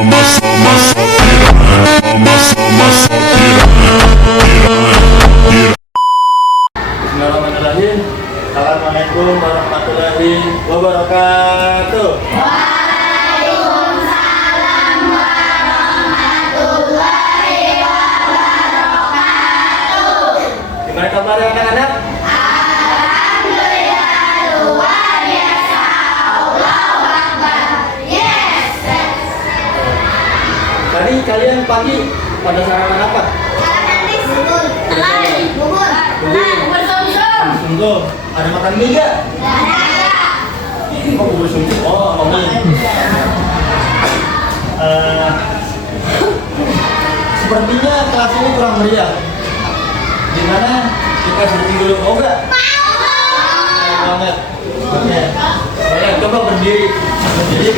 Bismillahirrahmanirrahim. Assalamualaikum warahmatullahi wabarakatuh. Waalaikumsalam warahmatullahi wabarakatuh. Gimana kabarnya anak-anak? Alhamdulillah luar biasa. Allahu Akbar. Yes. Tadi kalian pagi pada sarapan apa? Bubur. Bubur. Bubur sumsum. Sungguh. Ada makan mie nggak? Ada. Oh, bubur sumsum. Oh, mie. Sepertinya kelas ini kurang meriah. Gimana kita syuting dulu? Mau nggak? Mau banget. Oke. Kalian coba berdiri. Berdiri.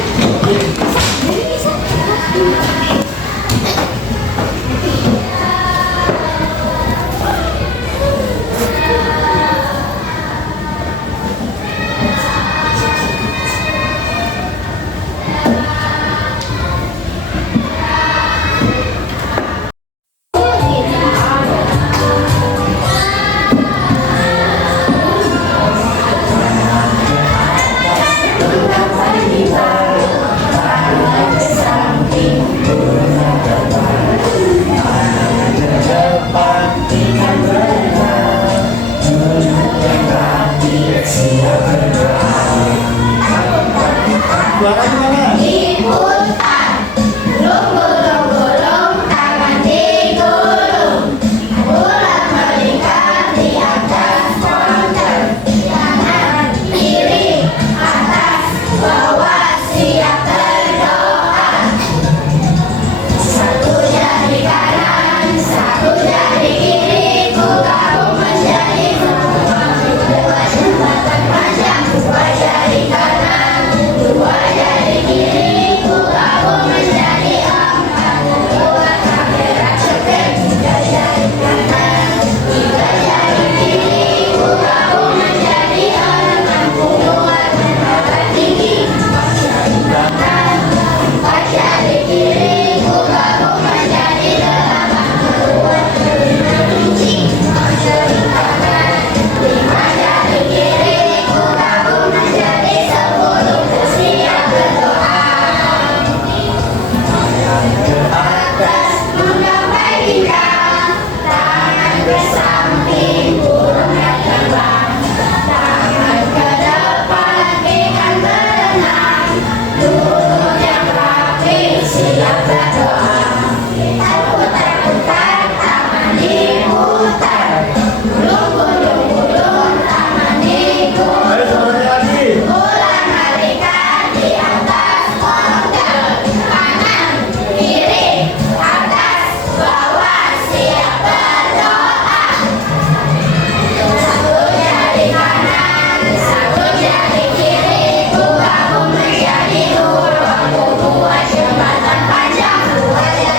Suara gimana? Ikutan. Gulung-gulung, tangan digulung. Bulan melingkar di atas konter. Kanan, kiri, atas, bawah, siap berdoa. Satu jari kanan, satu jari kiri, ku gabung menjadi dua jembatan panjang. Dua jari kanan, dua jari kiri, ku gabung menjadi empat. Dua kamera cepet, tiga jari kanan, tiga jari kiri, ku gabung menjadi enam. Dua menara tinggi, empat jari kanan, empat jari kiri, ku gabung menjadi delapan. Dua lima inci, empat jari kanan, lima jari kiri, ku gabung menjadi 10. Siap berdoa. Atas menggapai bintang, tangan ke samping, burungnya terbang. Tangan ke depan, ikan berenang. Duduk yang rapi, siap berdoa. Putar-putar, tangan diputar. Gulung-gulung, tangan digulung. Ayo semuanya lagi. Ulang balikan di atas pondal. Kanan, kiri, atas, bawah, siap berdoa. Satu jari kanan, satu jari kiri, ku gabung menjadi dua. Dua jembatan panjang, dua jari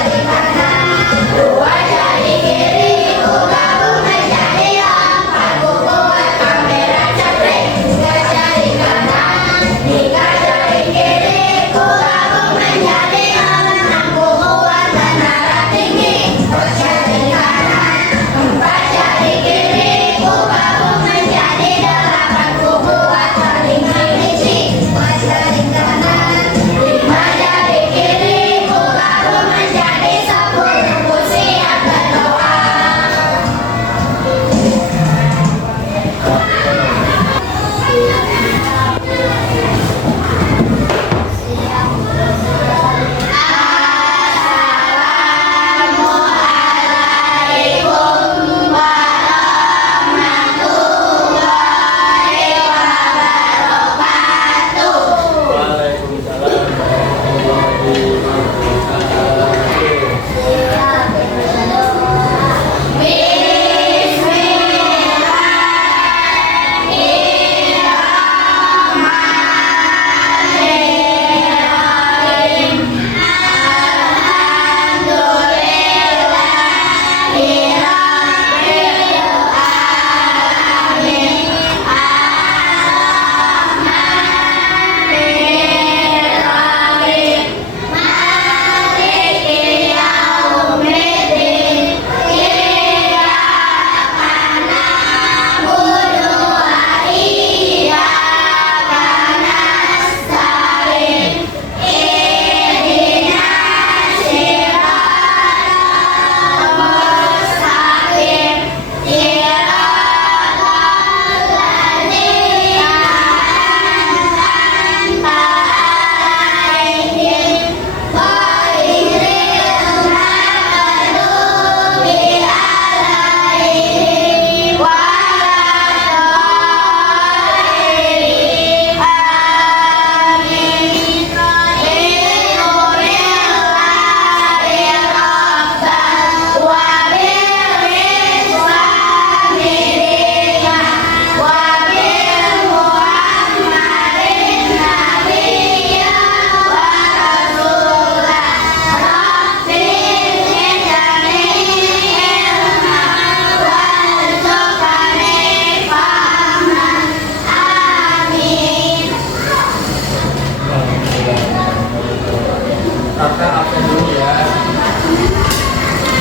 kakak absen dulu ya.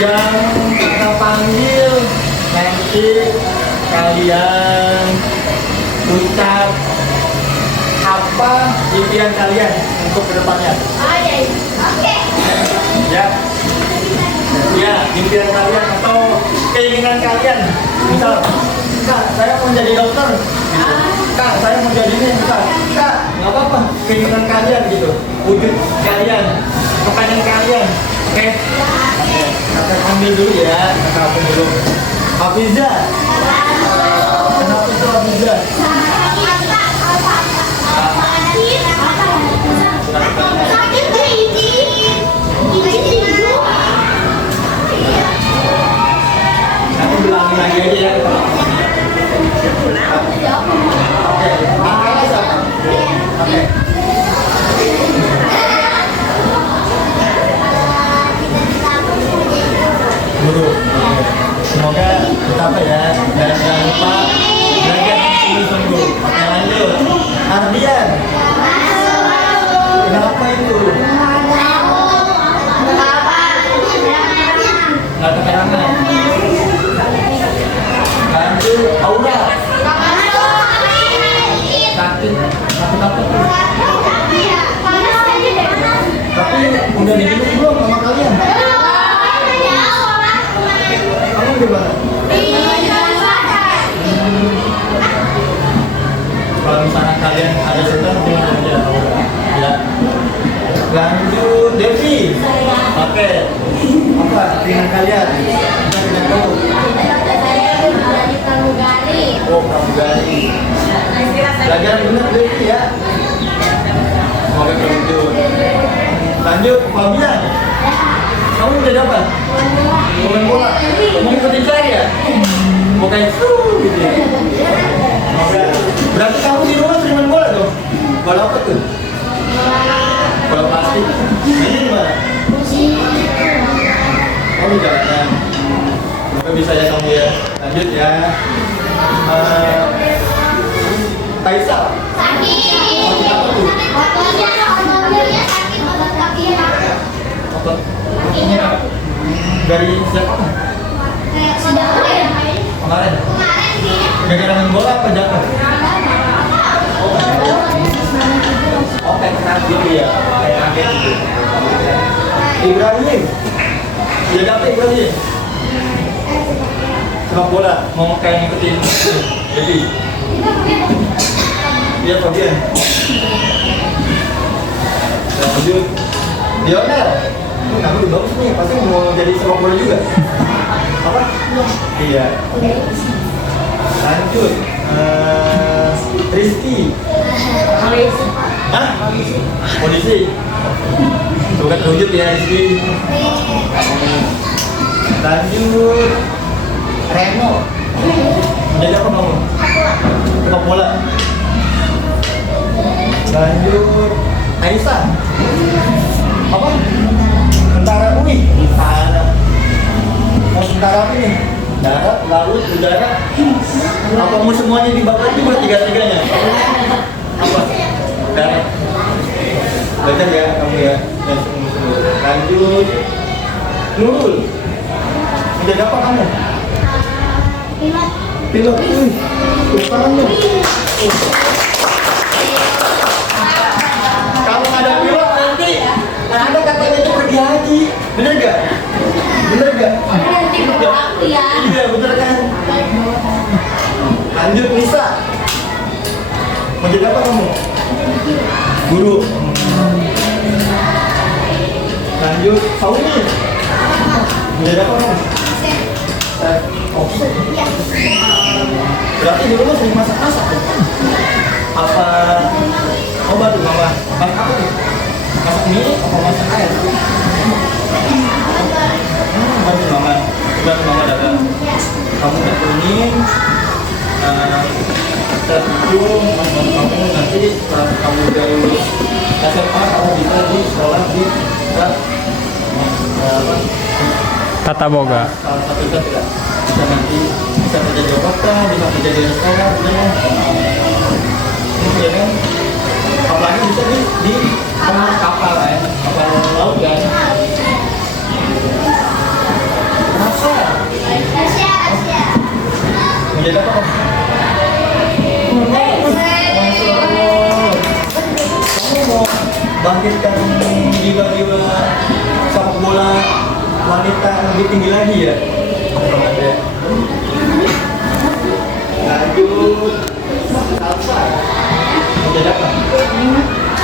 Yang kakak panggil nanti kalian ucap apa impian kalian untuk kedepannya. Oke. Ya, ya impian kalian atau keinginan kalian. Misal, kak saya mau jadi dokter. Gitu. Kak saya mau jadi ini. Misal, kak nggak apa-apa. Keinginan kalian gitu, wujud kalian, kepengen kalian. Oke? Kakak ambil dulu ya, kakak ambil dulu. Hafiza, kenapa itu Hafiza? Nanti bilangin lagi aja ya. Oke, angkanya siapa? Oke. Guru. Semoga tercapai ya. Dan jangan lupa belajar sungguh-sungguh. Oke, lanjut. Ardian. Kenapa itu? Nggak keterangan. Lanjut, Aura. Sakit apa tuh? Tapi udah diminum belum sama kalian? Kamu gimana? Kalau misalnya kalian ada setan, bilang aja Aura. Ya. Lanjut, Devi. Oke. Apa dengan kalian? Kita tidak tahu. Oh, pramugari. Belajar benar Devi ya. Semoga lanjut. Lanjut, Fabian. Kamu udah dapat? Main bola. Mau ikutin saya ya? Mau kayak gitu ya. Oke. Berarti kamu di rumah sering main bola dong? Bola apa tuh? Bola plastik. Ini gimana? Kamu jalanan. Semoga bisa ya kamu ya. Lanjut ya. Kaisa. Sakit apa tuh? Otot kakinya dari siapa? Kemarin. Gara-gara main bola apa jatuh? Oh, kayak kena gitu ya, kayak kaget gitu. Ibrahim, dia dapat Ibrahim. Sepak bola, mau kayak ngikutin. Jadi, dia Fabian. Lanjut, Lionel. Kamu udah bagus nih, pasti mau jadi sepak bola juga. Apa? Iya. Lanjut, Rizky. Hah? Polisi. Coba tunjuk ya Rizky. Lanjut, Reno. Jadi apa kamu? Sepak bola. Lanjut, Aisyah. Apa? Tentara UI. Tentara. Mau tentara apa nih? Darat, laut, udara. Apa mau semuanya dibakar juga tiga-tiganya? Apa? Darat. Belajar ya kamu ya. Dan sungguh-sungguh. Lanjut. Nurul. Menjadi apa kamu? Pilot. Tangannya. Kalau ada pilot nanti ada katanya itu pergi haji. Bener gak? Bener gak? Iya bener kan? Lanjut Nisa. Mau jadi apa kamu? Guru. Lanjut Saumi. Mau jadi apa kamu? Offset. Berarti dulu lo sering masak-masak tuh? Apa? Oh bantu mama. Masak apa tuh? Masak mie apa masak air? Bantu mama. Bantu mama dagang. Kamu udah kuning. Terjun, kamu nanti setelah kamu udah lulus SMA, kamu bisa di sekolah di Tata Boga. salah satu itu tidak bisa nanti bisa kerja di hotel, bisa kerja di restoran, ya kan? Apalagi bisa di kapal ya, kapal laut ya. bangkitkan jiwa-jiwa sepak bola wanita yang lebih tinggi lagi ya. Lanjut Alfa. Jadi apa?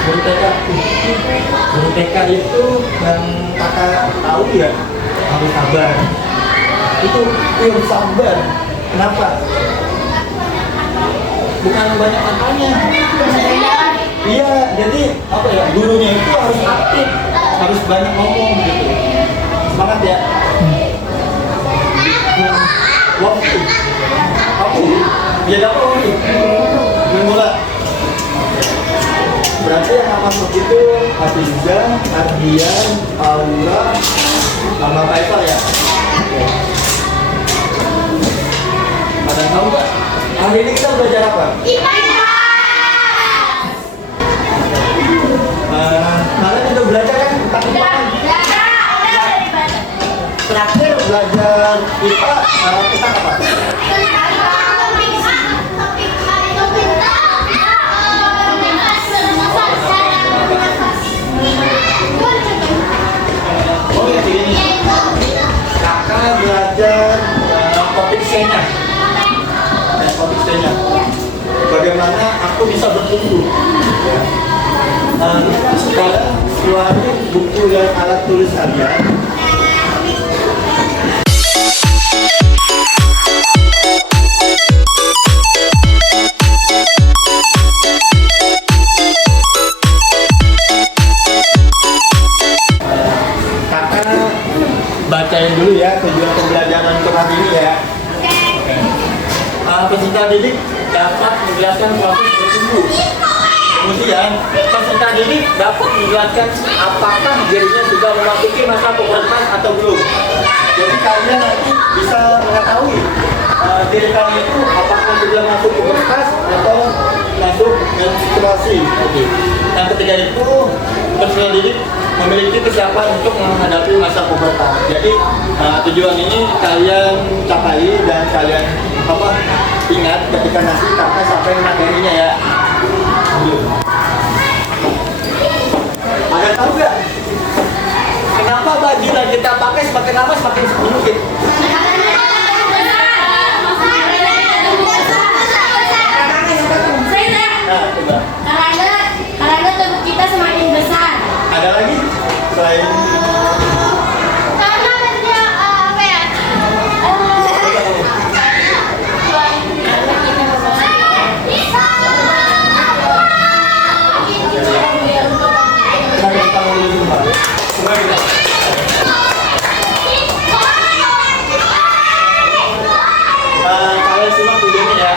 Guru TK. Guru TK itu yang kakak tahu ya, harus sabar. Itu yang sabar. Kenapa? Bukan banyak katanya. Iya, jadi apa ya? Gurunya itu harus aktif, harus banyak ngomong gitu. Semangat ya. Waktu. Ya dapat waktu. Main bola. Berarti yang masuk itu Hafizah, Ardian, Aura, sama Faisal ya. Pada tahu nggak? Hari ini kita belajar apa? Kalian udah belajar kan tentang IPA? Terakhir belajar IPA tentang apa? Oh ya begini. Kakak belajar topik C-nya. Topik C-nya. Bagaimana aku bisa bertumbuh? Ya. Sekarang keluarin buku dan alat tulis Anda. Bacain dulu ya tujuan pembelajaran untuk hari ini ya. Peserta didik dapat menjelaskan proses bertumbuh. Kemudian peserta didik dapat menjelaskan apakah dirinya sudah memasuki masa pubertas atau belum. Jadi kalian nanti bisa mengetahui diri kalian itu apakah sudah masuk pubertas atau masuk menstruasi. Oke. Yang ketiga itu peserta didik memiliki kesiapan untuk menghadapi masa pubertas. Jadi tujuan ini kalian capai dan kalian ingat ketika nanti kakak sampai materinya ya. Ada tahu nggak kenapa baju yang kita pakai semakin lama semakin sedikit? Nah, coba. Karena tubuh kita semakin besar. Ada lagi selain Karena bentuknya apa ya? kenapa kita mau dulu Pak? Coba kita. Kalian simak videonya ya.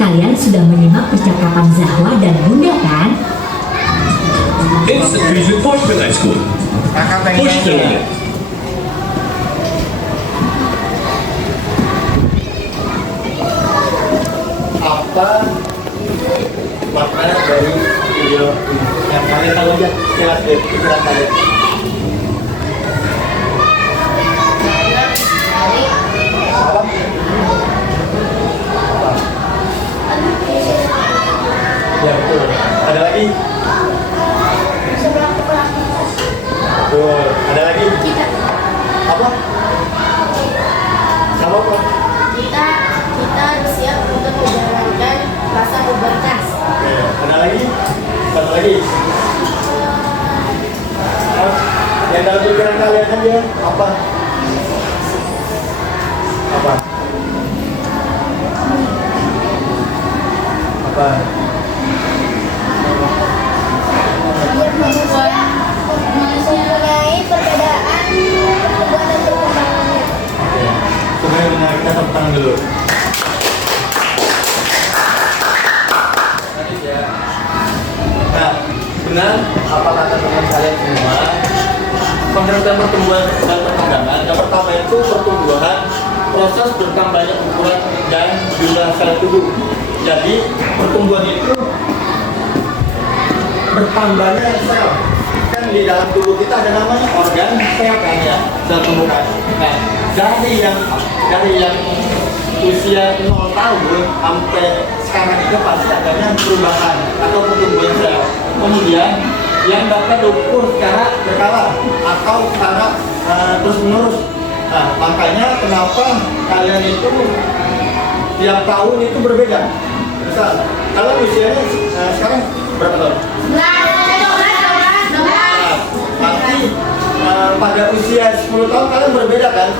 Kalian sudah menyimak percakapan Zahwa dan Bunda kan? It's the Friesen Fortman High School. Kakak pengen Push the nanya, limit. apa makna dari video yang kalian tahu aja jelas deh pikiran kalian. Apa? Ya betul. Ada lagi? Betul. Ada lagi? Apa? Sama apa? Kita lagi. Yang dalam pikiran kalian aja apa? Apa? Apa? Manusia mempunyai perbedaan pertumbuhan dan perkembangannya. Oke. Sebenarnya kita tepuk tangan dulu. Nah, benar apa kata teman kalian semua? Pengertian pertumbuhan dan perkembangan. Yang pertama itu pertumbuhan, proses bertambahnya ukuran dan jumlah sel tubuh. Jadi pertumbuhan itu bertambahnya sel. Kan di dalam tubuh kita ada namanya organ sel kan ya, sel tubuh kan. Nah, dari yang usia 0 tahun sampai sekarang itu pasti adanya perubahan atau pertumbuhan sel. Kemudian yang dapat diukur secara berkala atau secara terus menerus. Nah, makanya kenapa kalian itu tiap tahun itu berbeda. Misal, kalau usianya sekarang berapa tahun? Nanti pada usia 10 tahun kalian berbeda kan?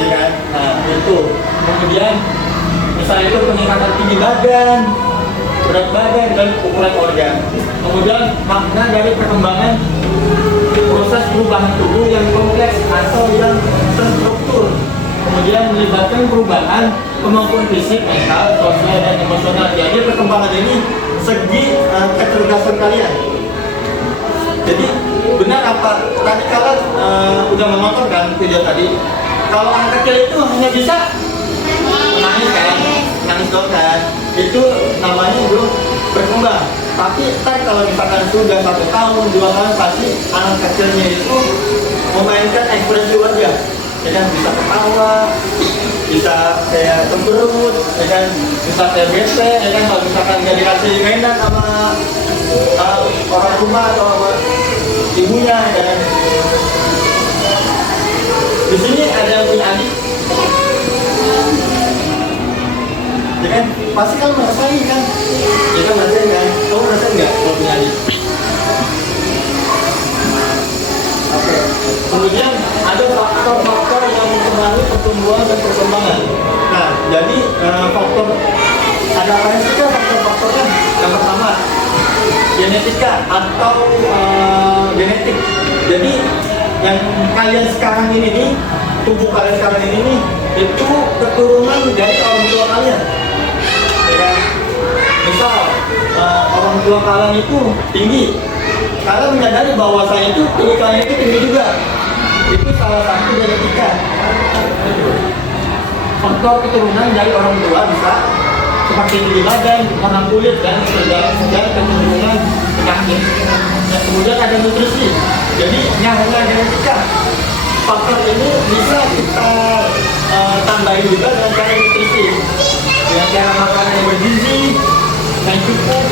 Iya kan? Nah, itu. Kemudian misalnya itu peningkatan tinggi badan, berat badan, dan ukuran organ. Kemudian makna dari perkembangan proses perubahan tubuh yang kompleks atau yang terstruktur. Kemudian melibatkan perubahan kemampuan fisik, mental, sosial, dan emosional. Jadi perkembangan ini segi kecerdasan kalian. Jadi benar apa tadi kalian udah menonton kan video tadi? Kalau anak kecil itu hanya bisa menangis kan, nangis doang kan? Itu namanya belum berkembang. Tapi ntar kalau misalkan sudah 1 tahun, 2 tahun pasti anak kecilnya itu memainkan ekspresi wajah. Ya kan, bisa ketawa, bisa kayak cemberut, ya kan, bisa kayak bete, ya kan, kalau misalkan nggak dikasih mainan sama orang rumah atau sama ibunya, ya kan. Di sini ada yang punya adik, ya kan, pasti kan merasain kan, ya kan, merasain kan, kamu merasain nggak kalau punya adik? Oke. Kemudian ada faktor-faktor yang mempengaruhi pertumbuhan dan perkembangan. Nah, jadi faktor ada apa sih kan faktor-faktornya? Yang pertama genetika atau genetik. Jadi yang kalian sekarang ini nih, tubuh kalian sekarang ini nih, itu keturunan dari orang tua kalian. Ya kan? Misal orang tua kalian itu tinggi, kalian menyadari bahwa saya itu tinggi, kalian itu tinggi juga. Itu salah satu genetika. Faktor keturunan dari orang tua bisa seperti tinggi badan, warna kulit, dan segala kecenderungan penyakit. Dan kemudian ada nutrisi. Jadi hanya genetika. Faktor ini bisa kita tambahin juga dengan cara nutrisi, dengan cara makanan yang bergizi dan cukup,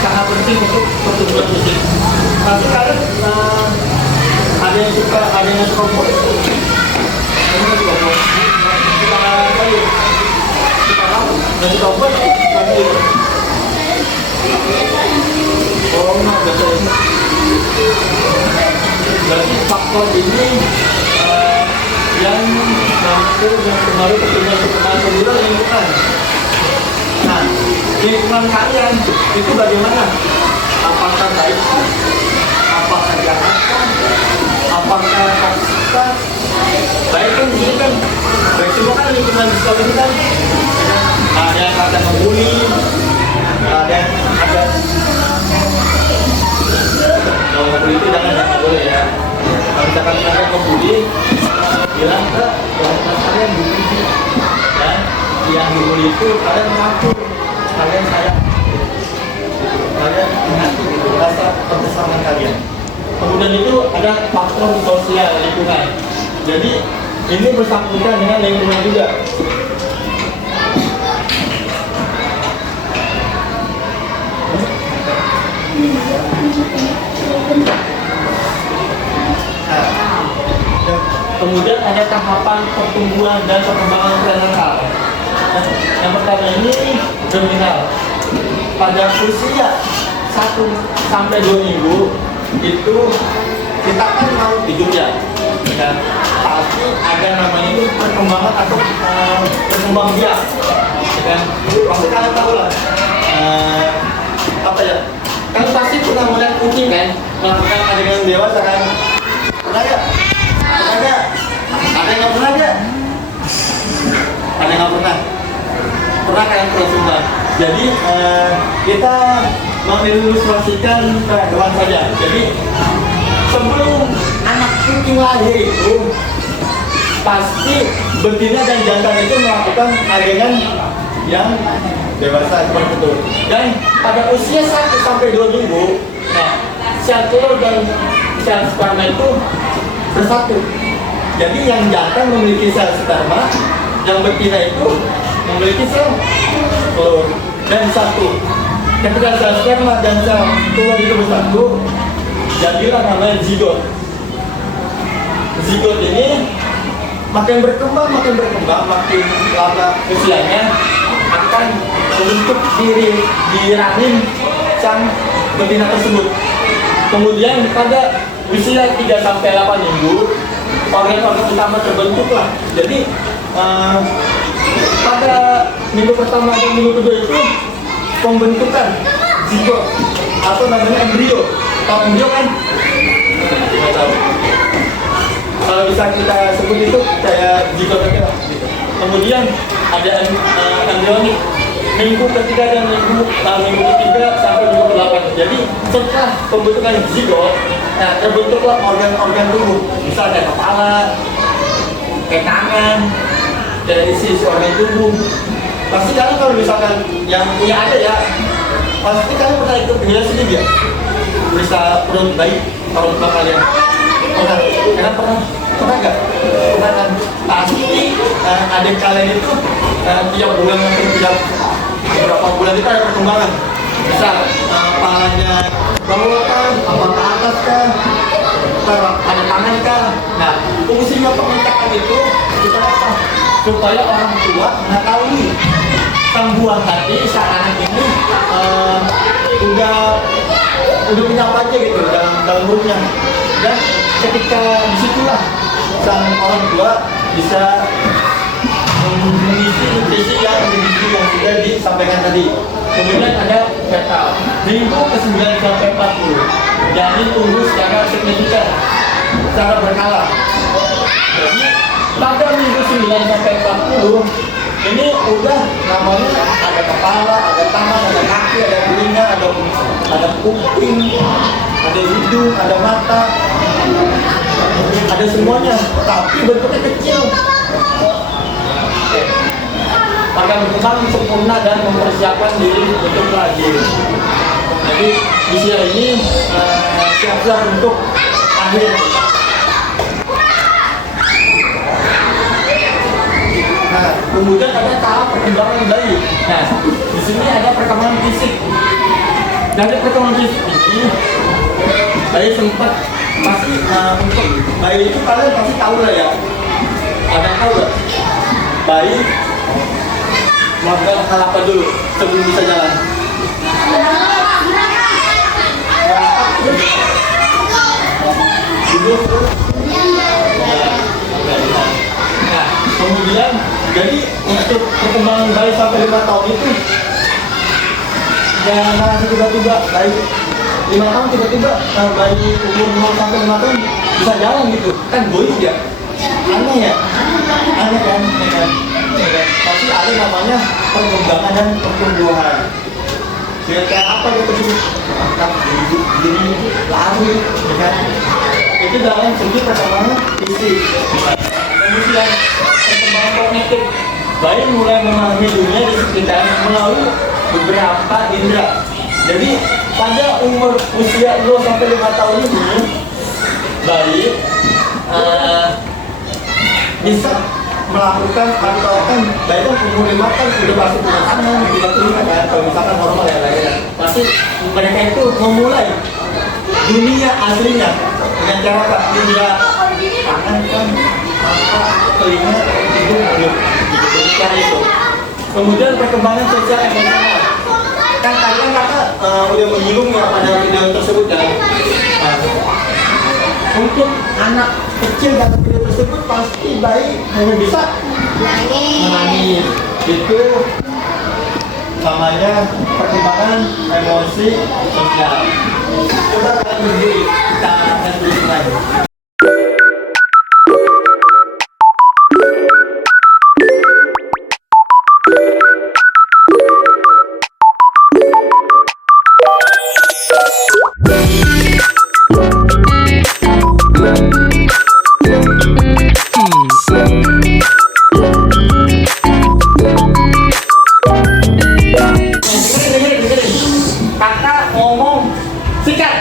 sangat penting untuk pertumbuhan fisik. Tapi kalian ada yang suka buat, suka sayur, suka lauk, dan suka buat sayur. Oh, nah, biasanya. Berarti faktor ini yang mampu mempengaruhi pertumbuhan pemburuan lingkungan. Nah, lingkungan kalian itu bagaimana? Apakah baik? Apakah jahat? Apakah toksik? Baik kan di sini kan, baik semua kan lingkungan di sekolah ini kan. Ada yang kata membuli, ada yang ada. Kalau membuli itu jangan boleh ya. Kalau misalkan kalian membuli, bilang ke orang tua kalian dibully, dan yang dibully itu kalian mengaku, kalian sayang, kalian mengerti rasa kebersamaan kalian. Kemudian itu ada faktor sosial lingkungan. Jadi ini bersangkutan dengan lingkungan juga. Kemudian ada tahapan pertumbuhan dan perkembangan prenatal. Yang pertama ini germinal. Pada usia 1 sampai 2 minggu itu kita kan mau tidur ya, dan pasti ada namanya itu perkembangan atau berkembang biak, dan pasti kalian tahu lah apa ya? Kan pasti pernah melihat kucing kan melakukan adegan dewasa kan? Pernah nggak? Pernah nggak? Ada yang nggak pernah nggak? Ada yang nggak pernah? Pernah kalian pernah semua? Jadi kita mengilustrasikan ke hewan saja. Jadi sebelum anak kucing lahir itu pasti betina dan jantan itu melakukan adegan yang dewasa seperti itu. Dan pada usia 1 sampai 2 minggu, nah, sel telur dan sel sperma itu bersatu. Jadi yang jantan memiliki sel sperma, yang betina itu memiliki sel telur dan satu. Ketika sel sperma dan sel telur itu bersatu, jadilah namanya zigot. Zigot ini makin berkembang, makin lama usianya akan membentuk di rahim sang betina tersebut. Kemudian pada usia 3 sampai 8 minggu, organ-organ utama terbentuklah. Jadi pada minggu pertama dan minggu kedua itu pembentukan zigot atau namanya embrio. Tahu embrio kan? Tidak tahu. Kalau bisa kita sebut itu kayak zigot aja lah. Gitu. Kemudian ada embrionik minggu ketiga dan minggu ketiga sampai minggu ke-8. Jadi setelah pembentukan zigot, nah terbentuklah organ-organ tubuh. Misalnya kepala, kayak tangan, dan isi organ tubuh. Pasti kalian kalau misalkan yang punya ada ya, pasti kalian pernah ikut penjelasan sendiri ya. Bisa perut bayi kalau kalian pernah, kenapa pernah nggak? Pernah kan? Pasti adik kalian itu tiap bulan atau tiap beberapa bulan itu ada perkembangan. Bisa kepalanya bawah kan, apa ke atas kan, ada tangan kan. Nah, fungsinya pengentakan itu kita apa? Supaya orang tua mengetahui sang buah tadi saat anak ini udah punya apa aja gitu dalam perutnya, dan ketika disitulah sang orang tua bisa mengisi nutrisi yang sudah disampaikan tadi. Kemudian ada fetal minggu ke-9 sampai 40, janin tumbuh secara signifikan, secara berkala. Jadi pada minggu 9 sampai 40 ini udah namanya ada kepala, ada tangan, ada kaki, ada telinga, ada kuping, ada hidung, ada mata, ada semuanya, tapi bentuknya kecil. Akan berkembang sempurna dan mempersiapkan diri untuk lahir. Jadi usia ini siap-siap untuk lahir. Nah, kemudian ada tahap perkembangan bayi. Nah, di sini ada perkembangan fisik. Dari perkembangan fisik ini, bayi sempat pasti untuk bayi itu kalian pasti tahu lah ya. Ada tahu nggak? Bayi melakukan hal apa dulu sebelum bisa jalan? Duduk. Nah, kemudian jadi untuk perkembangan bayi sampai 5 tahun itu jangan tiba-tiba bayi 5 tahun tiba-tiba bayi umur 0 sampai 5 tahun bisa jalan gitu kan, goib ya, aneh ya, aneh kan, pasti ada namanya perkembangan dan pertumbuhan. Kayak apa gitu sih, angkat diri lari ya kan, itu dalam segi perkembangan fisik. Kemudian perkembangan kognitif, bayi mulai memahami dunia di sekitar melalui beberapa indera. Jadi pada umur usia 0 sampai 5 tahun ini bayi bisa melakukan atau kan bayi kan umur 5 kan sudah pasti punya tangan, punya telinga kan, kalau misalkan normal ya lahiran. Pasti mereka itu memulai dunia aslinya dengan cara apa? Dunia tangan kan, mata, telinga, hidung, gitu. Itu. Kemudian perkembangan sosial emosional. Kan kalian kata udah menggilung ya pada video tersebut ya. Nah, untuk anak kecil dalam video tersebut pasti bayi hanya bisa menangis. Itu namanya perkembangan emosi sosial. Coba kalian berdiri, kita akan tulis lagi. Kakak ngomong sikat.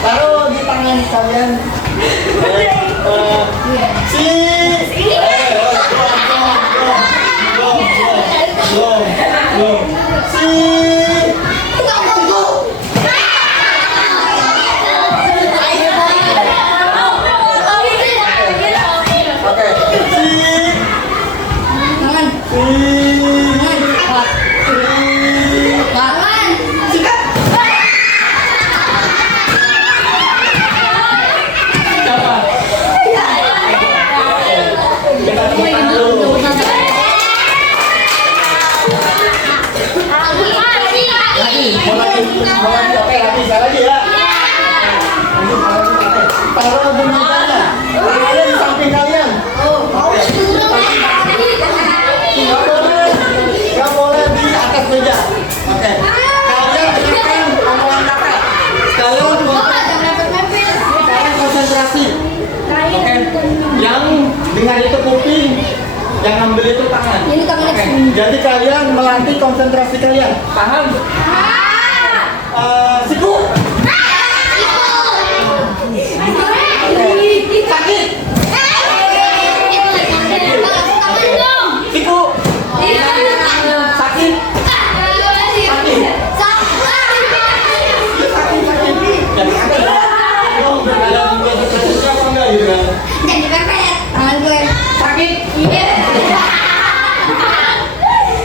Taruh di tangan kalian. Lagi ya. Taruh di mana? Tangannya di samping kalian. Nggak boleh di atas meja. Oke. Kalian dengarkan omongan kakak. Kalian konsentrasi. Oke. Yang dengar itu kuping, yang ambil itu tangan. Oke. Jadi kalian melatih konsentrasi kalian. Paham? Siku. Sakit. Siku. Sakit. Sakit.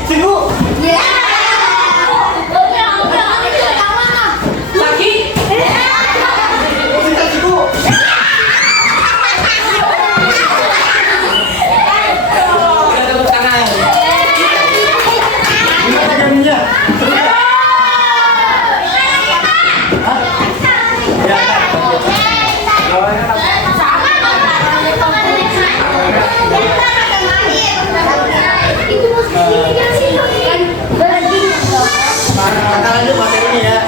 Siku. Lanjut materi ya.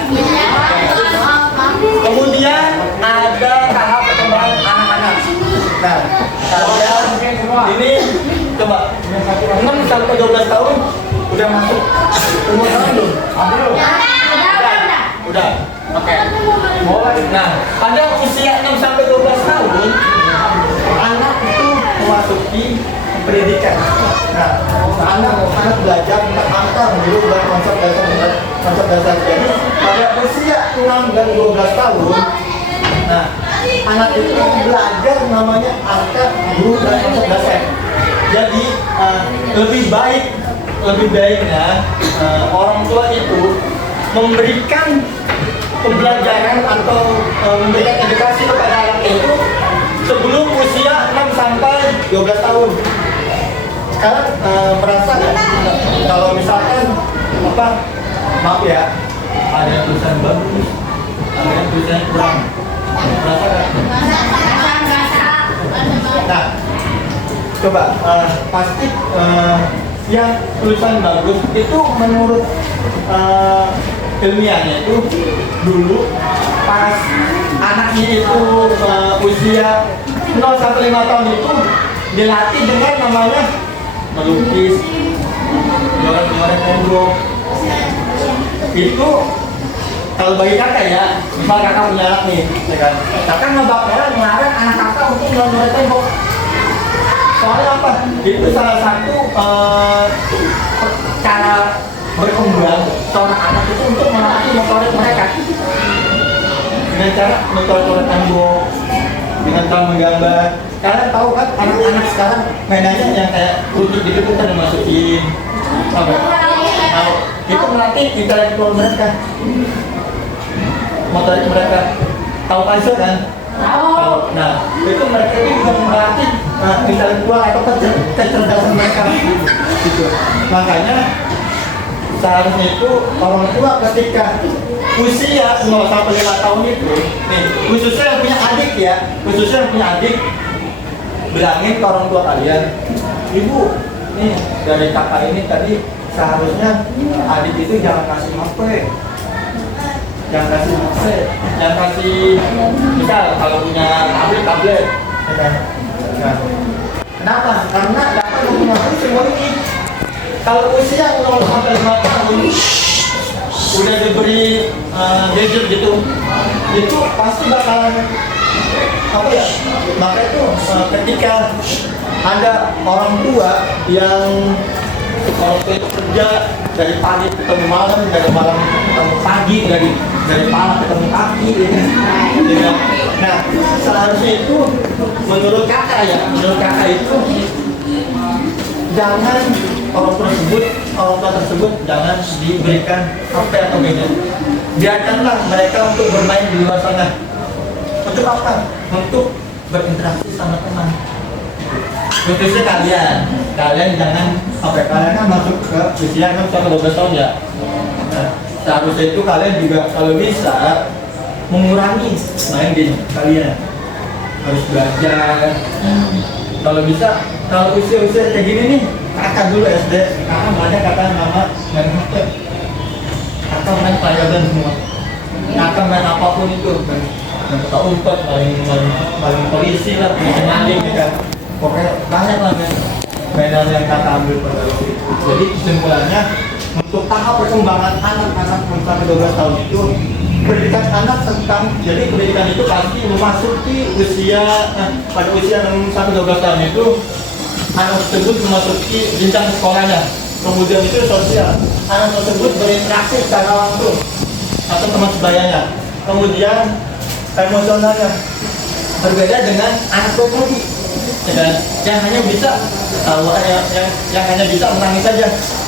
Kemudian ada tahap perkembangan anak-anak. Nah, kalian ini coba 6 sampai 12 tahun udah masuk umur tahun belum? Udah. Oke. Nah, pada usia 6 sampai 12 tahun anak itu memasuki pendidikan. Nah, anak belajar tentang angka, menurut dan konsep dasar. Jadi pada usia 6 dan 12 tahun, nah anak itu belajar namanya angka, guru dan konsep dasar. Jadi lebih baiknya orang tua itu memberikan pembelajaran atau memberikan edukasi kepada anak itu sebelum usia 6 sampai 12 tahun. Sekarang merasa kalau misalkan maaf ya, ada tulisan bagus, ada tulisan kurang, merasa nggak? Nah, coba pasti yang tulisan bagus itu menurut ilmiahnya itu dulu pas anaknya itu usia 0 sampai 5 tahun itu dilatih dengan namanya melukis, goreng-goreng tembok. Itu kalau bagi kakak ya, misal kakak punya anak nih, ya kan? Kakak ngelarang anak kakak untuk noda tembok. Soalnya apa? Itu salah satu cara berkembang seorang anak itu untuk melatih motorik mereka dengan cara mencoret-coret tembok, dengan cara menggambar. Kalian tahu kan anak-anak sekarang mainannya yang kayak rujuk gitu kita dimasukin apa? Nah, itu melatih intelektual mereka, motorik mereka. Tahu puzzle kan? Tahu. Nah, itu mereka itu juga melatih intelektual atau kecerdasan mereka. Gitu. Makanya seharusnya itu orang tua ketika usia 0 sampai 5 tahun itu, nih, khususnya yang punya adik ya, khususnya yang punya adik, bilangin ke orang tua kalian, ibu, nih dari kakak ini tadi seharusnya adik itu jangan kasih HP, jangan kasih HP, jangan kasih, misal kalau punya tablet, ya kan? Nah, kenapa? Karena dapat mempengaruhi semua ini. Kalau usia 0 sampai 5 tahun udah diberi gadget gitu, itu pasti bakalan apa ya? Maka itu ketika ada orang tua yang kalau itu kerja dari pagi ketemu malam, dari malam ketemu pagi, dari pala ketemu kaki, ya. Nah, seharusnya itu menurut kakak itu jangan orang tua tersebut jangan diberikan HP atau gadget. Biarkanlah mereka untuk bermain di luar sana. Untuk apa? Untuk berinteraksi sama teman. Khususnya kalian jangan sampai kalian kan masuk ke usia 6 sampai 12 tahun ya. Nah, seharusnya itu kalian juga kalau bisa mengurangi main game kalian. Harus belajar. Kalau bisa, kalau usia-usia kayak gini nih, kakak dulu SD, kakak banyak kakak mama main HP, kakak main payagan semua, kakak main apapun itu, main peta umpet, main polisi lah, main gitu kan, pokoknya banyak lah mainan yang kakak ambil pada waktu itu. Jadi kesimpulannya untuk tahap perkembangan anak-anak sampai 12 tahun itu pendidikan anak tentang, jadi pendidikan itu pasti memasuki usia pada usia 6 sampai 12 tahun itu anak tersebut memasuki jenjang sekolahnya. Kemudian itu sosial, anak tersebut berinteraksi secara langsung atau teman sebayanya. Kemudian emosionalnya berbeda dengan anak teknologi, yang hanya bisa yang hanya bisa menangis saja.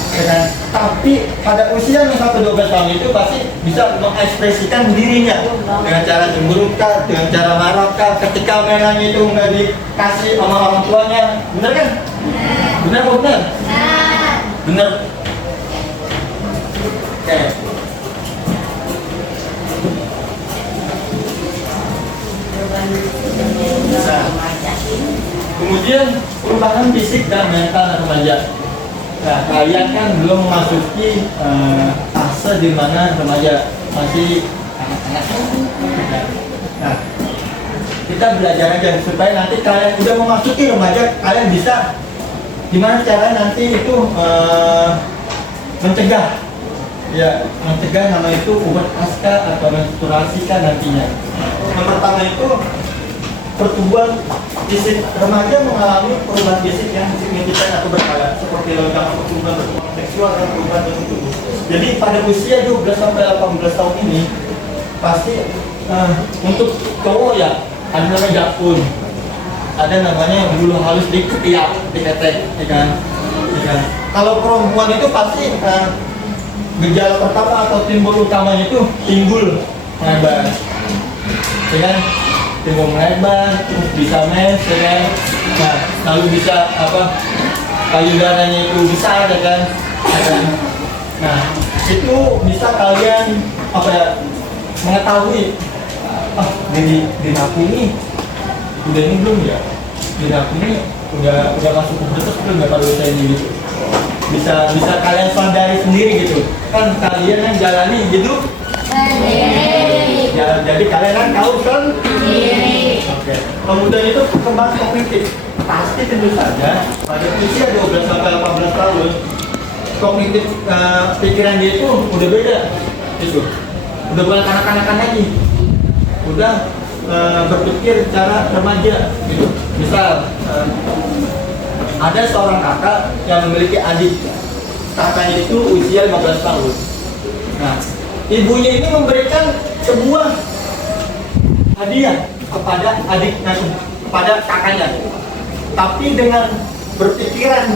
Ya, tapi pada usia 6 sampai 12 tahun itu pasti bisa mengekspresikan dirinya dengan cara cemberut, dengan cara marah ketika mainannya itu nggak dikasih sama orang tuanya. Bener kan? Bener kok bener? Bener. Oke. Nah, kemudian perubahan fisik dan mental remaja. Nah, kalian kan belum memasuki fase di mana remaja masih anak-anak. Nah, kita belajar aja supaya nanti kalian udah memasuki remaja, kalian bisa gimana caranya nanti itu mencegah nama itu puber pasca atau menstruasi kan nantinya. Yang pertama itu pertumbuhan fisik. Remaja mengalami perubahan fisik yang signifikan atau berkala seperti lonjakan pertumbuhan berkembang seksual dan perubahan bentuk tubuh. Jadi pada usia 12 sampai 18 tahun ini pasti untuk cowok ya ada namanya jakun, ada namanya bulu halus di ketiak, di ketek, ya kan? Kalau perempuan itu pasti gejala pertama atau timbul utamanya itu timbul melebar, ya kan? Timbul melebar, terus bisa mens, ya kan? Nah, lalu bisa payudaranya itu besar, ya kan? Nah, itu bisa kalian mengetahui di aku ini udah ini belum ya? Di aku ini udah masuk pubertas belum ya pada usia ini gitu? Bisa kalian sadari sendiri gitu kan, kalian yang jalani gitu sendiri ya, jadi kalian kan tahu kan sendiri. Oke. Kemudian itu perkembangan kognitif pasti tentu saja pada usia 12 sampai 18 tahun kognitif pikiran dia itu udah beda, itu udah bukan kanak-kanakan lagi, udah berpikir secara remaja gitu. Misal ada seorang kakak yang memiliki adik, kakaknya itu usia 15 tahun. Nah, ibunya ini memberikan sebuah hadiah kepada adiknya, kepada kakaknya. Tapi dengan berpikiran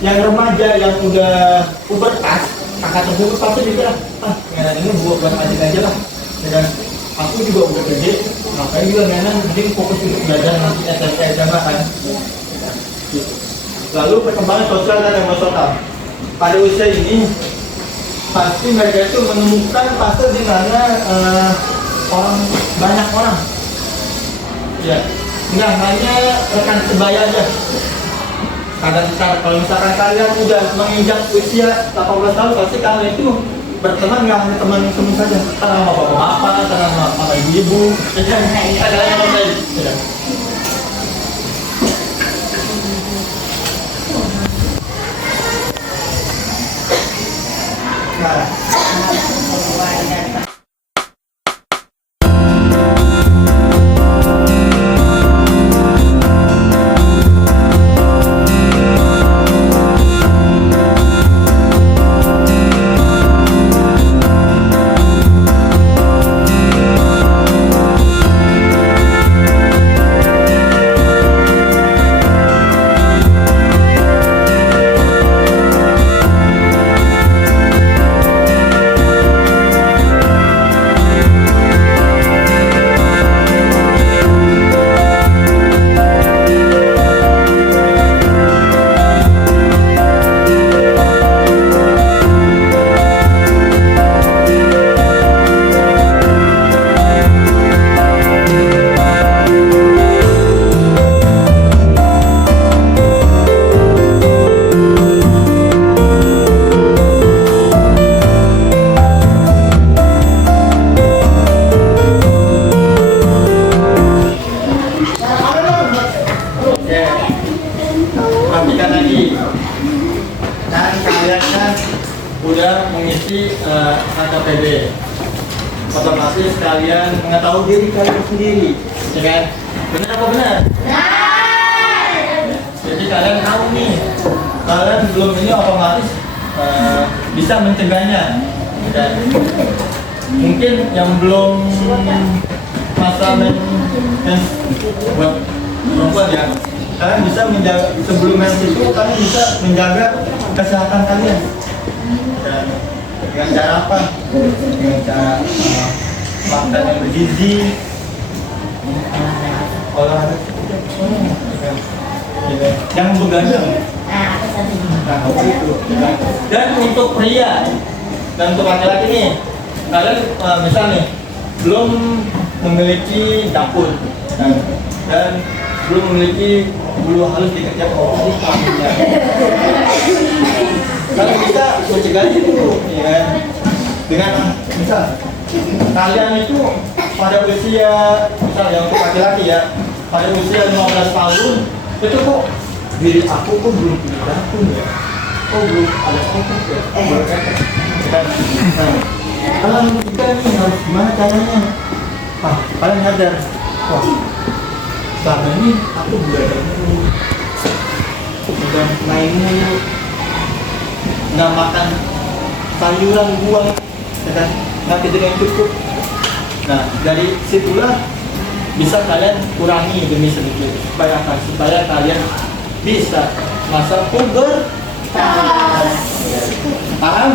yang remaja, yang udah pubertas, kakak tersebut pasti bilang, mainan ini buat adik aja lah. Dan aku juga udah gede, ngapain juga mainan, mending fokus untuk belajar nanti SMP SMA kan. Lalu perkembangan sosial dan emosional. Pada usia ini pasti mereka itu menemukan fase di mana banyak orang, ya, nggak hanya rekan sebaya aja. Kadang-kadang kalau misalkan kalian udah menginjak usia 18 tahun, pasti kalian itu berteman nggak hanya teman-teman saja, karena sama bapak-bapak, karena sama ibu-ibu, ada yang lain. Perhatikan lagi, kan kalian kan udah mengisi KKPD, otomatis kalian mengetahui diri kalian sendiri, ya kan? Benar apa benar? Jadi kalian tahu nih, kalian belum ini otomatis bisa mencegahnya, ya kan? Mungkin yang belum masa buat perempuan ya, kalian bisa menjaga sebelum mens itu, kalian bisa menjaga kesehatan kalian. Dan dengan cara apa? Dengan cara makan yang bergizi, olahraga, jangan begadang. Nah, itu. Dan untuk pria dan untuk laki-laki nih, kalian misal nih belum memiliki dapur dan belum memiliki bulu halus di ketiak orang ya. Kalian bisa mencegahnya dulu, ya kan? Dengan misal kalian itu pada usia, misal yang untuk laki-laki ya, pada usia 15 tahun itu kok diri aku kok belum punya dapur ya, kok belum ada kotak ya, nah, kalau kita nih harus gimana caranya? Kalian sadar, wah, selama ini aku belajar mulu, udah main mulu, nggak makan sayuran buah, ya kan? Nggak tidur yang cukup. Nah, dari situlah bisa kalian kurangi demi sedikit supaya apa? Supaya kalian bisa masa pubertas. Paham?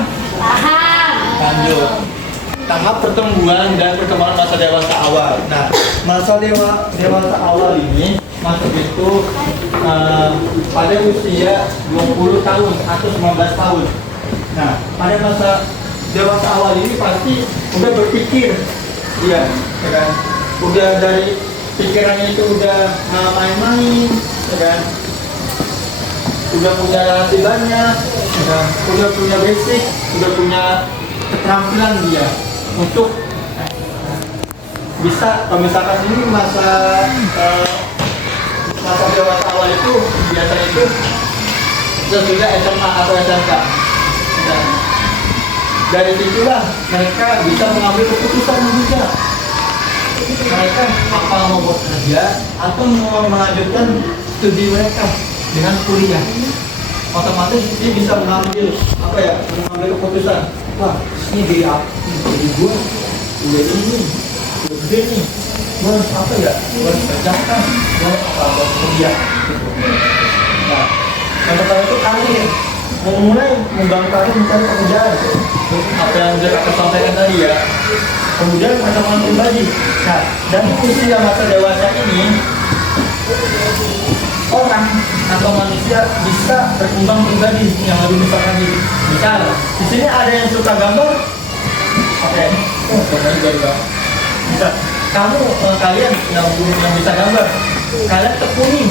Lanjut. Tahap pertumbuhan dan perkembangan masa dewasa awal. Nah, masa dewasa awal ini masuk itu pada usia 20 tahun atau 19 tahun. Nah, pada masa dewasa awal ini pasti udah berpikir, iya, ya kan? Udah dari pikirannya itu udah main-main, ya kan? Udah punya relasi banyak, ya kan? Udah punya basic, udah punya keterampilan dia untuk bisa, kalau misalkan ini masa dewasa awal itu biasanya itu sesudah SMA atau SMK. Nah, dari situlah mereka bisa mengambil keputusan yang bijak. mereka apa mau buat kerja atau mau melanjutkan studi mereka dengan kuliah. Otomatis dia bisa mengambil apa ya, mengambil keputusan. Wah, ini jadi gue udah ini, udah gede nih. Gue harus apa ya? Gue harus kerjakan, gue harus apa buat kuliah. Gitu. Nah, yang pertama itu karir. Mulai membangun karir mencari pekerjaan. Apa yang sudah kakak sampaikan tadi ya. Kemudian perkembangan pribadi. Nah, dari usia masa dewasa ini, orang atau manusia bisa berkembang pribadi yang lebih besar lagi. Misal, di sini ada yang suka gambar. Oke, gambarnya jadi bang. Bisa. Kamu kalian yang bisa gambar, kalian tekuni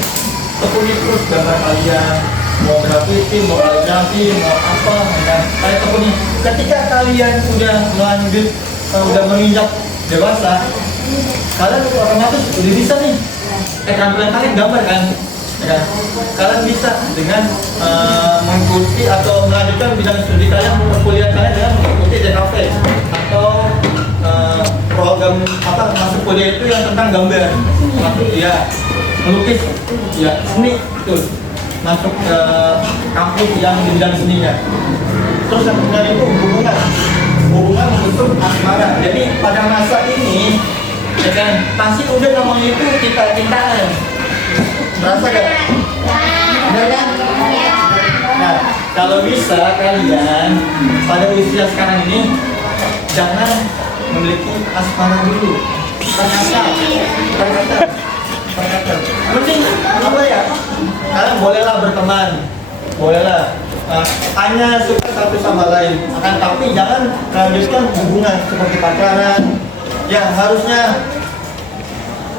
terus gambar kalian. Mau graffiti, mau kaligrafi, mau apa, dan kalian tekuni. Ketika kalian udah lanjut, udah menginjak dewasa, kalian otomatis udah bisa nih. Keterampilan kalian gambar kan? Ya, kalian bisa dengan mengikuti atau melanjutkan bidang studi kalian, perkuliahan kalian dengan mengikuti DKV atau program apa masuk kuliah itu yang tentang gambar, masuk ya melukis, ya seni itu masuk ke kampus yang di bidang seninya. Terus yang kemudian itu hubungan membentuk asmara. Jadi pada masa ini, ya kan, pasti udah namanya itu cinta-cintaan. Merasa gak? Benar kan? Nah, kalau bisa kalian pada usia sekarang ini jangan memiliki asmara dulu. Ternyata. Mending apa ya? Kalian bolehlah berteman, bolehlah hanya suka satu sama lain. Tapi jangan melanjutkan hubungan seperti pacaran. Ya harusnya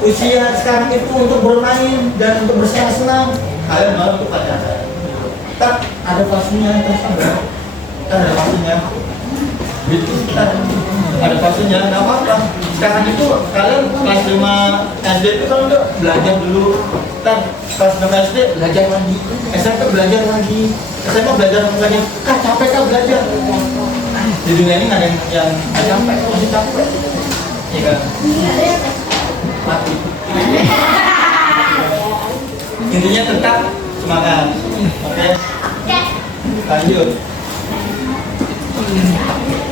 usia sekarang itu untuk bermain dan untuk bersenang-senang. Kalian malah untuk pacaran. Tak ada fasenya, ada fasenya. Ada fasenya, nggak apa-apa. Sekarang itu kalian kelas 5 SD itu kan udah belajar dulu. Kelas 6 SD belajar lagi, SMP belajar lagi, SMA belajar lagi. Capek belajar. Di dunia ini nggak ada yang capek, masih capek. Iya kan? Mati. Intinya tetap semangat. Oke. Lanjut.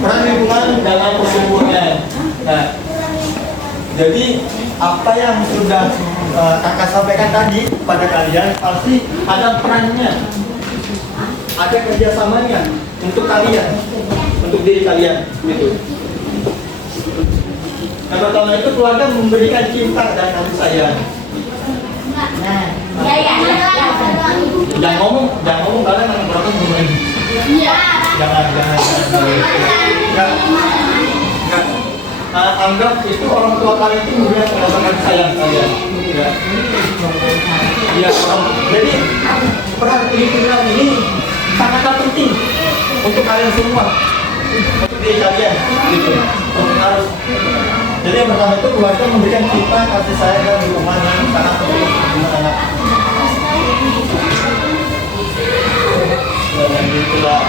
Peran lingkungan dalam pertumbuhan. Nah, jadi apa yang sudah kakak sampaikan tadi pada kalian pasti ada perannya, ada kerjasamanya untuk kalian, untuk diri kalian, gitu. Yang pertama itu keluarga memberikan cinta dan kasih sayang. Jangan ngomong kalian anak berapa ngomong. Jangan. Anggap itu orang tua kalian itu memberikan rasa kasih sayang kalian. Ya. Jadi peran lingkungan ini sangat penting untuk kalian semua, untuk diri kalian, gitu. Harus. Jadi yang pertama itu keluarga memberikan cinta, kasih sayang dan dukungan yang sangat penting untuk anak. Dan itulah.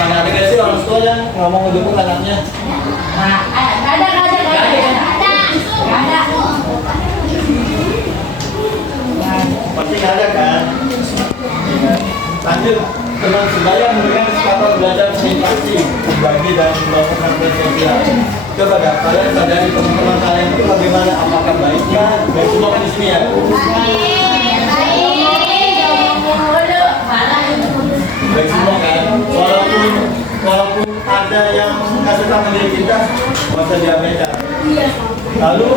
Mana ada gak sih orang tua yang ngomong ngedukung anaknya? Ada. Pasti nggak ada kan? Lanjut, teman sebaya memberikan kesempatan belajar meditasi, berbagi dan membangun hubungan sosial. Coba gak kalian sadari teman-teman kalian itu bagaimana? Apakah baiknya? Baik semua kan di sini ya? Baik semua kan? Walaupun ada yang nggak suka menjadi kita, masa diabaikan. Lalu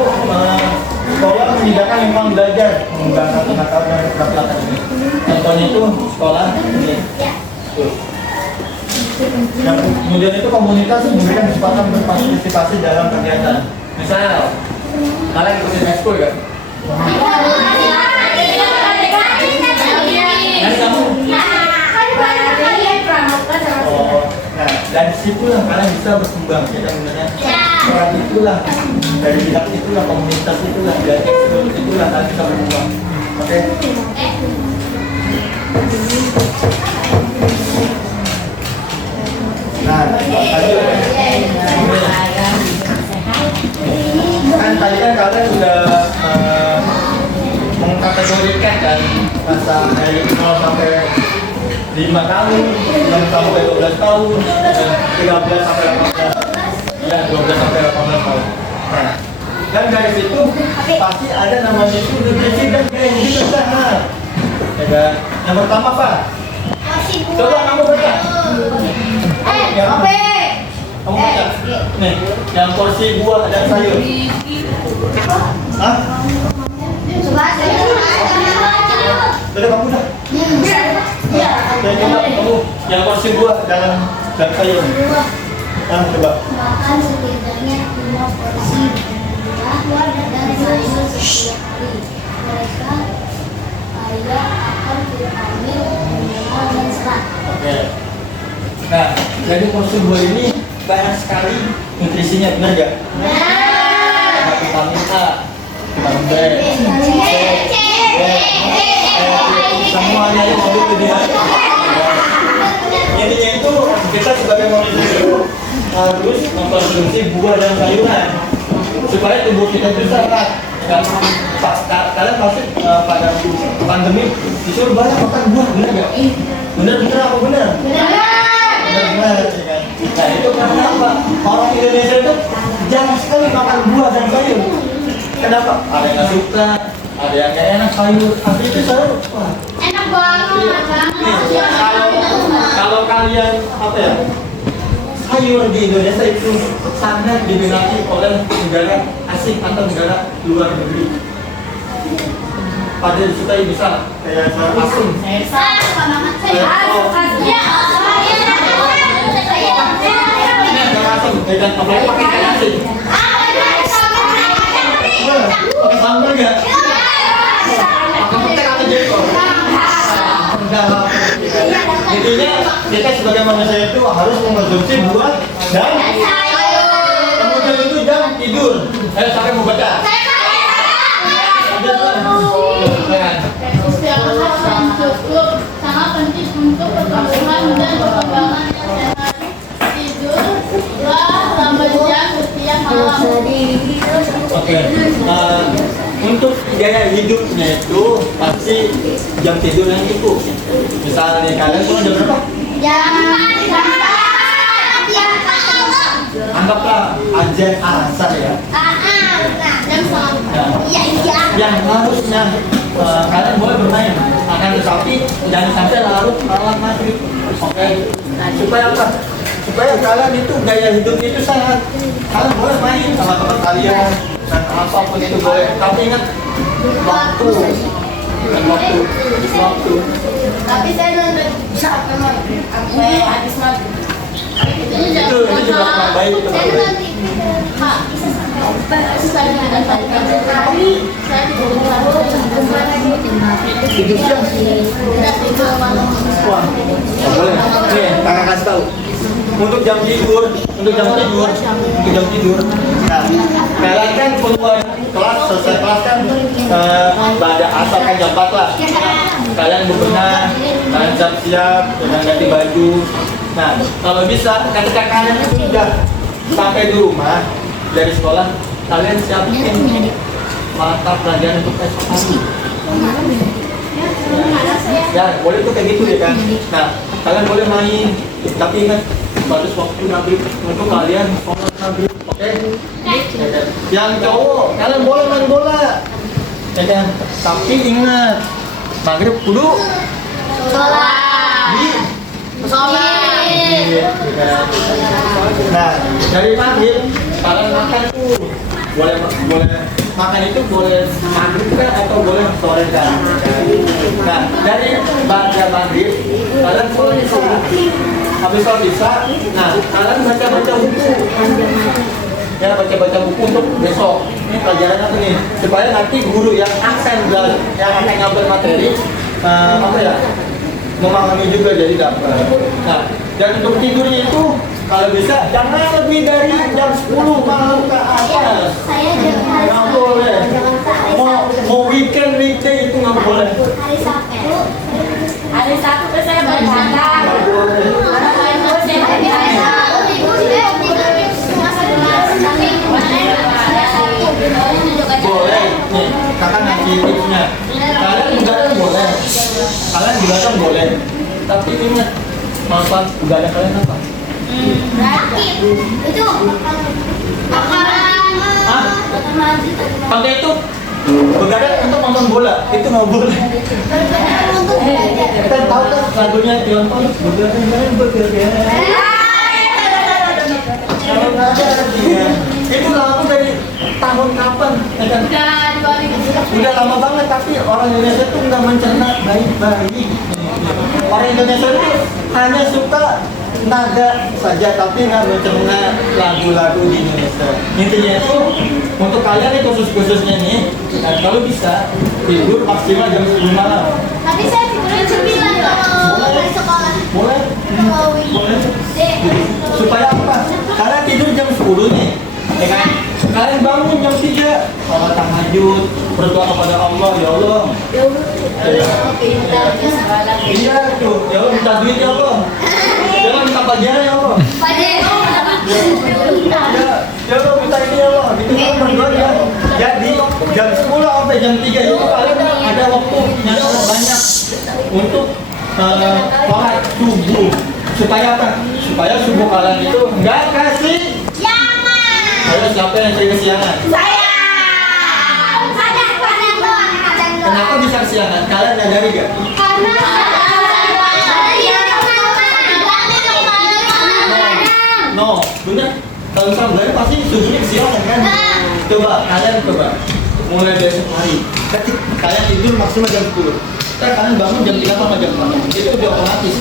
sekolah menyediakan lingkungan belajar, mengembangkan pengetahuan dan keterampilan ini. Contohnya itu sekolah ini. Yang kemudian itu komunitas memberikan kesempatan berpartisipasi dalam kegiatan. Misal, kalian ikutin ekskul kan? Dari kamu? Nah, dari situlah kalian bisa berkembang, ya kan benernya? Peran itulah, dari bidang itulah, komunitas itulah, dari ekskul itulah kalian bisa berkembang. Oke? Nah, lanjut. Kan kalian sudah mengkategorikan kan masa dari 0 sampai 5 tahun, 6 sampai 12 tahun, dan 13 sampai 18, ya 12 sampai 18 tahun. Nah, dan dari situ pasti ada namanya itu nutrisi dan gaya hidup sehat. Ya kan? Yang pertama apa? Coba kamu baca. Yang apa? Kamu baca. Nih, yang porsi buah dan sayur. Hah? Udah kamu dah. Dan coba kamu yang porsi buah dan sayur. Coba. Makan setidaknya 5 porsi buah dan sayur setiap hari. Mereka kaya akan vitamin, mineral, dan serat. Oke. Nah, jadi porsi buah ini banyak sekali nutrisinya, benar nggak? Ada vitamin A, vitamin B, C, D, semuanya yang ada di dia. Intinya itu kita sebagai manusia itu harus mengkonsumsi buah dan sayuran supaya tubuh kita itu sehat. Kalian masuk pada pandemi disuruh banyak makan buah, benar nggak? Benar apa benar? Benar ya kan? Nah itu karena apa? Orang Indonesia itu jarang sekali makan buah dan sayur. Kenapa? Ada yang nggak suka, ada yang nggak enak sayur. Tapi itu sayur, wah. Enak banget. Kalau kalian apa ya? Sayur di Indonesia itu sangat diminati oleh negara asing atau negara luar negeri. Pada disukai bisa kayak sayur asing. Dengan apalagi pakai ikan asin. Pakai sambal nggak? Pakai petek atau jengkol? Enggak. Intinya kita sebagai manusia itu harus mengkonsumsi buah dan kemudian itu jam tidur. Sampai mau baca. Istirahat yang cukup sangat penting untuk pertumbuhan dan perkembangan yang sehat. Tidurlah selama jam setiap malam. Oke. Untuk gaya hidupnya itu pasti jam tidur yang cukup. Misalnya kalian semua jam berapa? Anggaplah azan asar ya. Yang harusnya kalian boleh bermain, akan tetapi jangan sampai larut malam maghrib. Oke. Supaya apa? Supaya kalian itu gaya hidupnya itu sehat. Kalian boleh main sama teman kalian dan apapun itu boleh. Tapi ingat waktu. Tapi saya nonton sampai habis maghrib. Itu juga kurang baik, itu kurang baik. Saya tidak Tidur siang. tidur malam. Wah, nggak boleh. Nih, kakak kasih tahu. Untuk jam tidur. Nah, kalian kan keluar kelas, selesai kelas kan pada asal kan jam 4 lah. Kalian berbenah, kalian siap-siap dengan ganti baju. Nah, kalau bisa ketika kalian sudah sampai di rumah dari sekolah, kalian siapin mata pelajaran untuk esok hari. Ya, boleh tuh kayak gitu ya kan. Nah, kalian boleh main, tapi ingat batas waktu maghrib untuk kalian sholat maghrib, oke? Yang cowok, kalian boleh main bola, ya kan? Tapi ingat maghrib kudu Nah, dari maghrib kalian makan tuh boleh makan itu boleh maghrib kan atau boleh sore kan. Nah, dari maghrib kalian boleh habis kalau bisa. Nah, kalian baca buku. Ya, baca buku untuk besok. Ini pelajaran apa nih? Supaya nanti guru yang akan ngambil materi apa ya? Memahami juga jadi dapat. Nah, dan untuk tidurnya itu kalau bisa jangan lebih dari jam 10 malam ke atas. Nggak boleh. Mau weekend weekday itu nggak boleh. Hari Sabtu saya bercanda. kalian begadang boleh, kalian begadang boleh, tapi ingat manfaat begadang kalian apa? Sakit. Itu makanan. Ah, pakai itu begadang untuk nonton bola, itu nggak boleh. Untuk belajar. Kita tahu kan lagunya Tionton, begadang. Kalau nggak ada dia, itu lagu dari tahun kapan? Ya kan? Udah 2000. Udah lama banget, tapi orang Indonesia tuh nggak mencerna baik-baik. Orang Indonesia itu hanya suka nada saja, tapi nggak mencerna lagu-lagu di Indonesia. Intinya itu untuk kalian nih khususnya nih, kalau bisa tidur maksimal jam 10 malam. Tapi saya tidurnya 9 kalau dari sekolah. Boleh? Boleh. Supaya apa? Kalian tidur jam 10 nih, ya kan? Kalian bangun jam 3, sholat tahajud, berdoa kepada Allah, ya Allah. Iya tuh, ya Allah minta duit ya Allah. Jangan minta pelajaran ya Allah. Ya Allah minta ini ya Allah. Gitu kan berdoa ya. Jadi jam 10 sampai jam 3 itu kalian ada waktu yang sangat banyak untuk sholat subuh. Supaya apa? Supaya subuh kalian itu enggak kasih. Ayo siapa yang sering kesiangan? Kenapa bisa kesiangan? Kalian nyadari gak? No, bener. Kalau misalnya belajar pasti subuhnya kesiangan kan? Coba, kalian coba. Mulai besok hari. Ketika kalian tidur maksimal jam 10. Ntar kalian bangun jam 3 sama jam 4. Itu udah otomatis.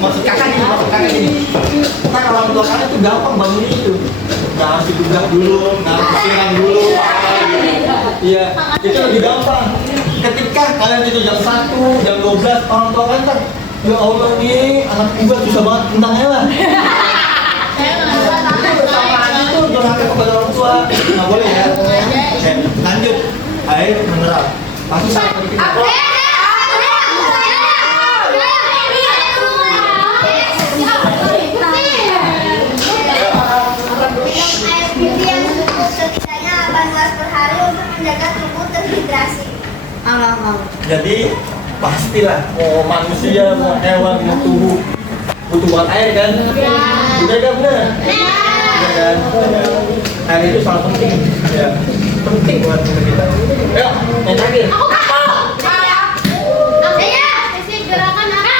Maksud kakak gini. Ntar orang tua kalian tuh gampang bangun itu. Nggak harus digugat dulu, nggak harus kesiangan dulu. Iya, itu lebih gampang. Ketika kalian itu jam 1, jam 12, orang tua kalian kan, ya Allah nih, anak gua susah banget tentangnya lah. Itu sama aja tuh, jangan kepada orang tua. Nggak boleh ya. Oke, lanjut. Air mineral. Pasti sangat penting. Jadi pastilah mau manusia, mau hewan, mau tubuh butuh buat air kan? Udah kan bener? Udah kan? Air itu sangat penting, ya. Penting buat kita. Ayo, yang terakhir. Gerakan apa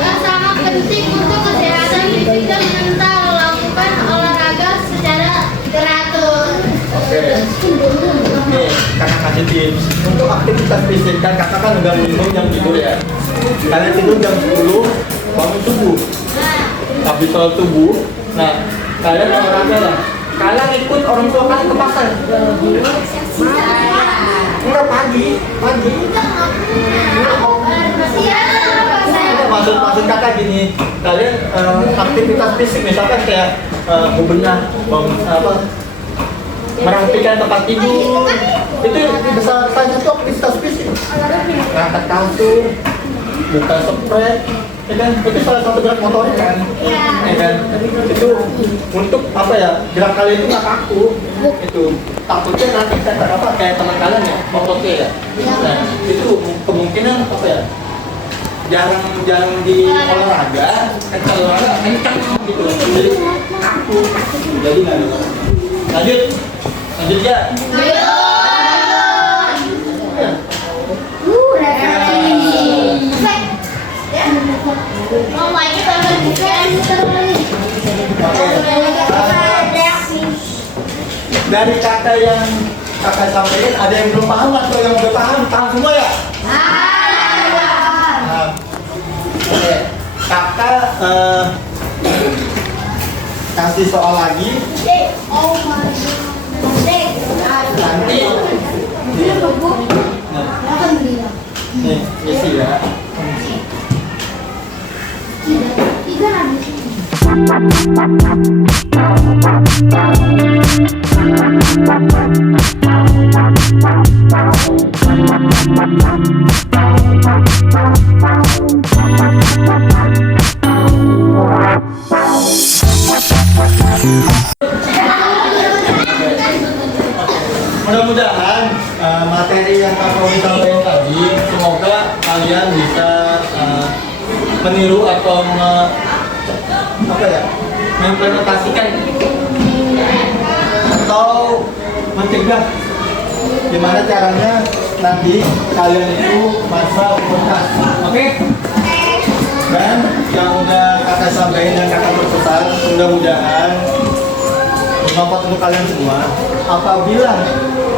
yang sangat penting untuk kesehatan fisik dan mental? Lakukan olahraga secara teratur. Oke. Nih, kakak kasih tips untuk aktivitas fisik. Kan kakak kan udah minum jam tidur ya. Kalian tidur jam 10, bangun subuh. Habis sholat subuh, nah kalian olahraga lah. Kalian ikut orang tua kalian ke pasar. Enggak pagi. Maksud kakak gini, kalian aktivitas fisik misalkan kayak bebenah, merapikan tempat tidur, itu besar itu aktivitas fisik. Ngangkat kasur, buka spray, ya kan? Itu salah satu gerak motorik kan, ya kan? Itu untuk apa ya? Gerak kalian itu nggak kaku, itu takutnya nanti kayak teman kalian ya, ototnya ya. Nah, itu kemungkinan apa ya? Jarang di olahraga, kalau olahraga kencang gitu, jadi kaku, jadi nggak ada. Lanjut ya. Dari kata yang kakak sampaikan, ada yang belum paham atau yang udah paham? Paham semua ya? Oke, kakak kasih soal lagi. Nanti nih, isi ya. Mudah-mudahan mudah-mudahan materi yang Kak Romi sampaikan tadi semoga kalian bisa meniru atau mengimplementasikan atau mencegah gimana caranya nanti kalian itu masa pubertas. Oke? Dan yang udah kakak sampaikan dan kakak berpesan, mudah-mudahan bermanfaat untuk kalian semua. Apabila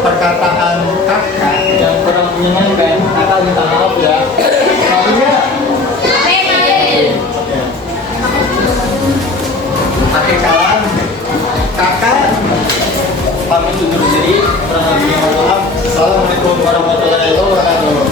perkataan kakak yang kurang menyenangkan, kakak minta maaf ya. Maksudnya akhir kalam kakak pamit undur diri. Kurang lebihnya mohon maaf. Assalamualaikum warahmatullahi wabarakatuh.